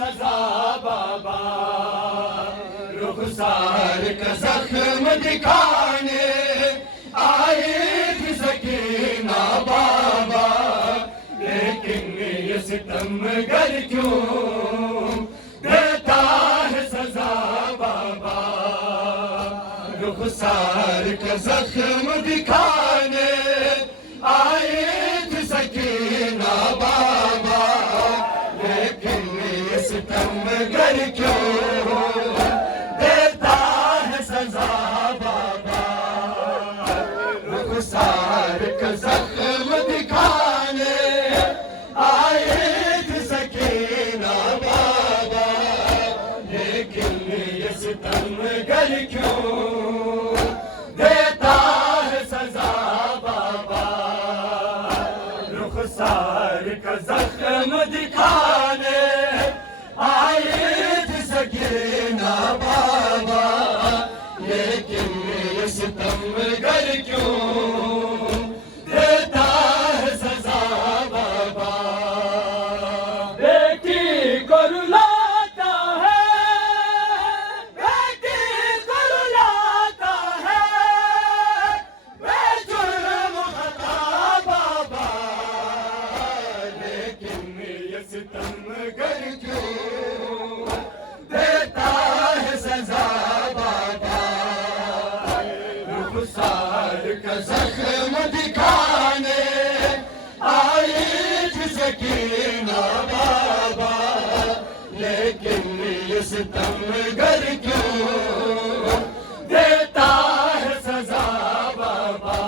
سزا بابا، رخسار کا زخم دکھانے آئی تھی سکینہ بابا، لیکن یہ ستم گر کیوں دیتا ہے سزا بابا، رخسار کا زخم دکھانے آئی تھی سکینہ بابا، لیکن یہ ستم گر کیوں دیتا ہے سزا بابا، رخسار کا زخم دکھانے آئی تھی سکینہ بابا، لیکن یہ ستم گر کیوں دیتا ہے سزا بابا، رخسار کا زخم دکھانے آئی تھی سکینہ بابا، لیکن یہ ستم گر کیوں دیتا ہے سزا بابا، بیٹی کو رلاتا ہے، بیٹی کو رلاتا ہے، بے جرم خطا بابا، لیکن یہ ستم گر کیوں دیتا ہے سزا بابا، رخسار کا زخم دکھانے آئی تھی سکینہ بابا، لیکن یہ ستم گر کیوں دیتا ہے سزا بابا،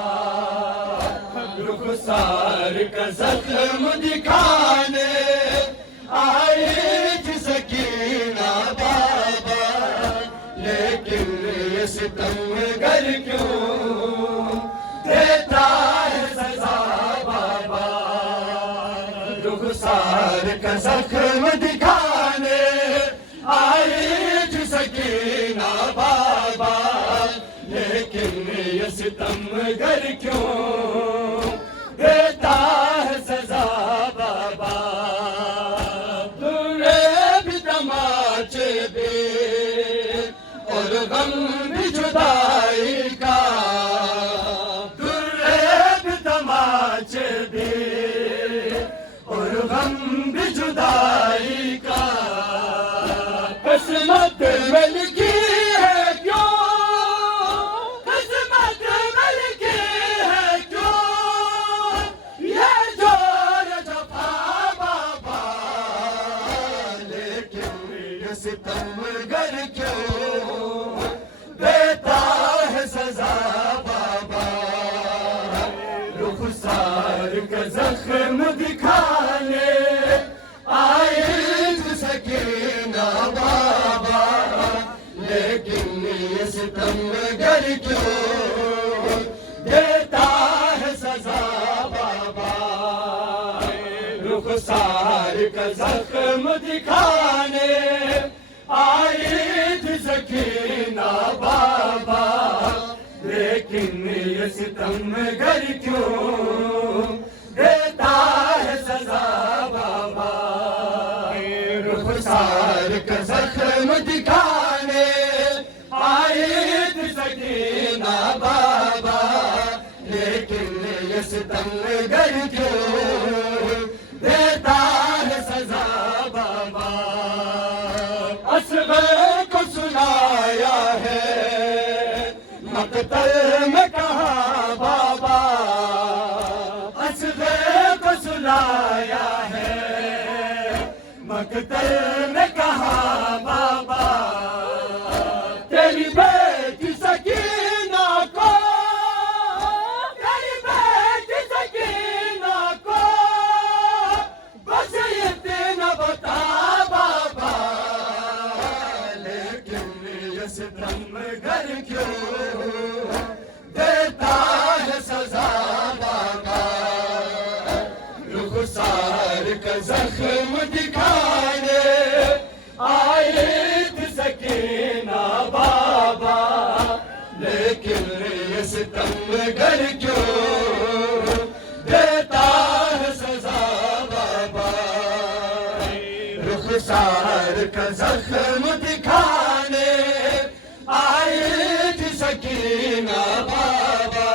رخسار کا زخم دکھانے آئی تھی سکینہ بابا، لیکن یہ ستم گر کیوں دیتا ہے سزا بابا، رخسار کا زخم دکھانے آئی تھی سکینہ بابا، لیکن یہ ستم گر کیوں دیتا ہے سزا بابا، تمہیں بھی تماچے دے اور غم بھی جدائی کا، تمہیں بھی تماچے دے اور غم بھی جدائی کا، قسمت میں لکھی ہے کیوں، قسمت میں لکھی ہے کیوں یہ جور جفا بابا، لیکن یہ ستم گر کیوں دیتا ہے سزا بابا، رخسار کا زخم دکھانے آئی تھی سکینہ بابا، لیکن یہ ستم گر کیوں دیتا ہے سزا بابا، رخسار کا زخم دکھانے آئی تھی سکینہ بابا، لیکن یہ ستم گر کیوں دیتا ہے سزا بابا، رخسار کا زخم دکھانے آئی تھی سکینہ بابا، لیکن یہ ستم گر کیوں دیتا ہے سزا بابا، اصغر کو سنایا ہے مقتل میں کہا بابا، اصغر کو سنایا ہے مقتل میں کہا بابا، تیری بیٹی سکینہ کو، تیری بیٹی سکینہ کو بس اتنا بتا بابا، لیکن یہ ستم گر کیوں دیتا ہے سزا بابا، رخسار کا زخم دکھانے رخسار کا زخم دکھانے آئی تھی سکینہ بابا،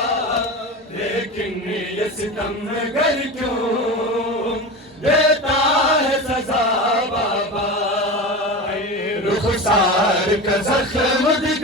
لیکن یہ ستم گر کیوں دیتا ہے سزا بابا، رخسار کا زخم دکھانے